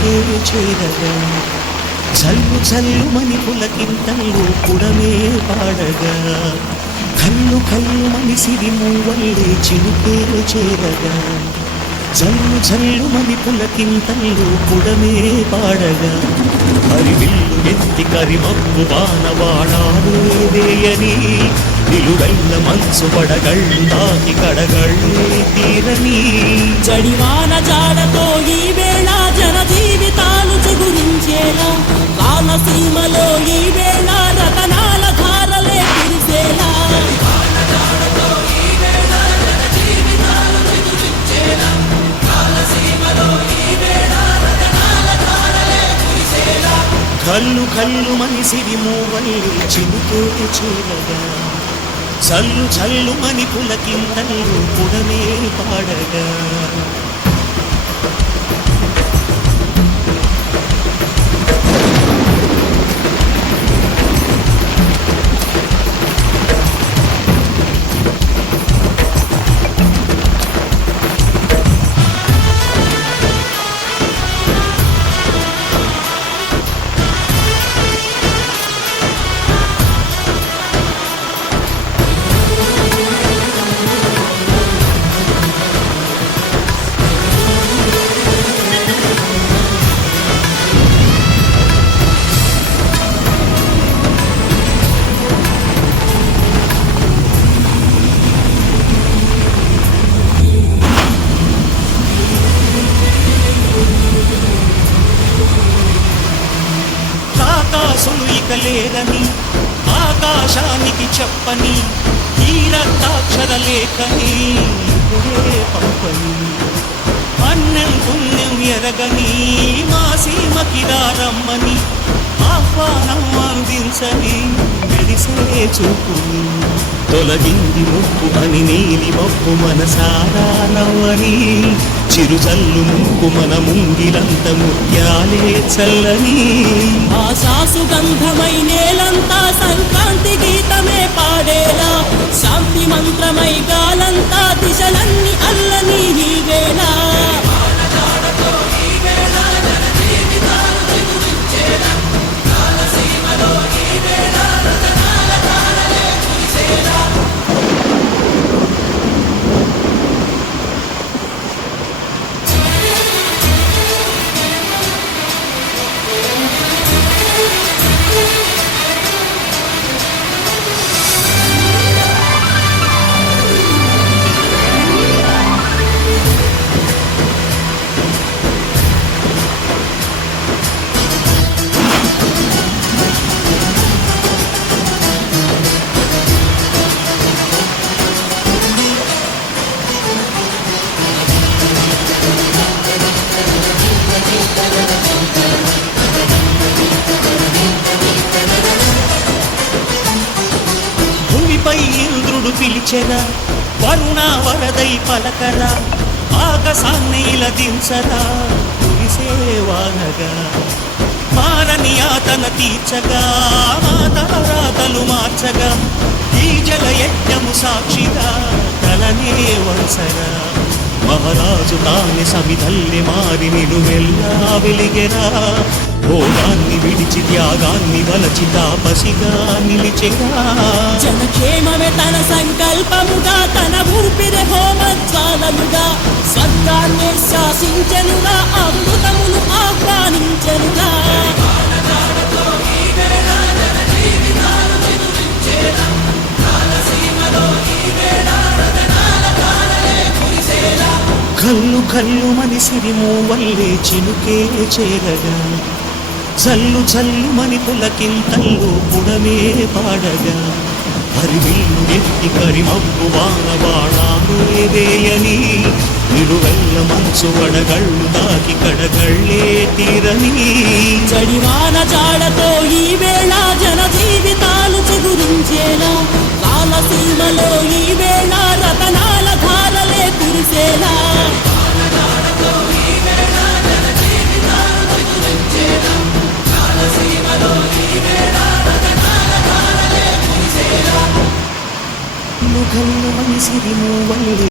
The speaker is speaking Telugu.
చినుకే చేరగా చల్లు చల్లుమని పులకింతల్లో పుడమే పాడగా కళ్ళు కళ్ళుమని సిరిమూవల్లే చినుకే చేరగా చల్లు చల్లుమని పులకింతల్లో పుడమే పాడగా హరివిల్లు ఎత్తి కరిమప్పు వానవాడాలే వేయని నిలువెల్ల మనసు పడగళ్ళు దాకి కడగళ్ళే తీరని జడివాన జాడతో ఈ వేళ జన జీవితాలు చిగురించేలా కాలసీమలో ఈ వేళ రతనాల ధారలే కురిసేలా కళ్ళు కళ్ళు మనిసిరి మూవల్లి చినుకే చేరగా చల్లు చల్లు మని పులకింతల్లు పుడమే పాడగా లేదని ఆకాశానికి చెప్పని ఈ రక్తాక్షర లేఖని ఇప్పుడే పంపని అన్నం పుణ్యం ఎరగని మా సీమకి రమ్మని ఆహ్వానం అందించని మెరిసే చూపుని తొలగింది ముప్పు అని నీలి మప్పు మనసారా నవ్వని చిరుజల్లు ముక్కు మన ముంగిలంత ముత్యాలే చల్లని ఆశాసు గంధమై నేలంతా సంక్రాంతి గీతమే పాడేలా శాంతి మంత్రమై గాలంతా దిశలన్నీ అల్లని ఈ వేళ ఇంద్రుడు పిలిచెరా వరుణ వరదై పలకరా ఆకాశాన్ని ఇలా దించరా కురిసేవానగా మారని ఆతన తీర్చగా మాతారాతలు మార్చగా ఈ జల యజ్ఞము సాక్షిగా తలనే వంచరా మహారాజు తాని సమిధల్లి మారి నిలువెల్లా వెలిగెరా భోగాన్ని విడిచి త్యాగాన్ని వలచి తాపసిగా నిలిచెరా జనక్షేమమే తన సంకల్పముగా తన ఊపిరి హోమజ్వాలముగా స్వర్గాన్ని శాసించెనుగా అమృతమును ఆహ్వానించెనుగా కళ్ళు కళ్ళు మనిసిరి మూవల్లే చినుకే చేరగా చల్లు చల్లు మని పులకింతల్లో పుడమే పాడగా హరివిల్లు ఎత్తి కరిమప్పు వానవాడాలే వేయని నిలువెల్ల మనసు వడగళ్ళు దాకి కడగళ్ళే తీరని జడివాన జాడతో ఈ వేళ జన జీవితాలు చిగురించేలా కాలసీమలో ఈ వేళ రతనాల ధారలే కురిసేలా కళ్ళు మనిసిరి మూవల్లే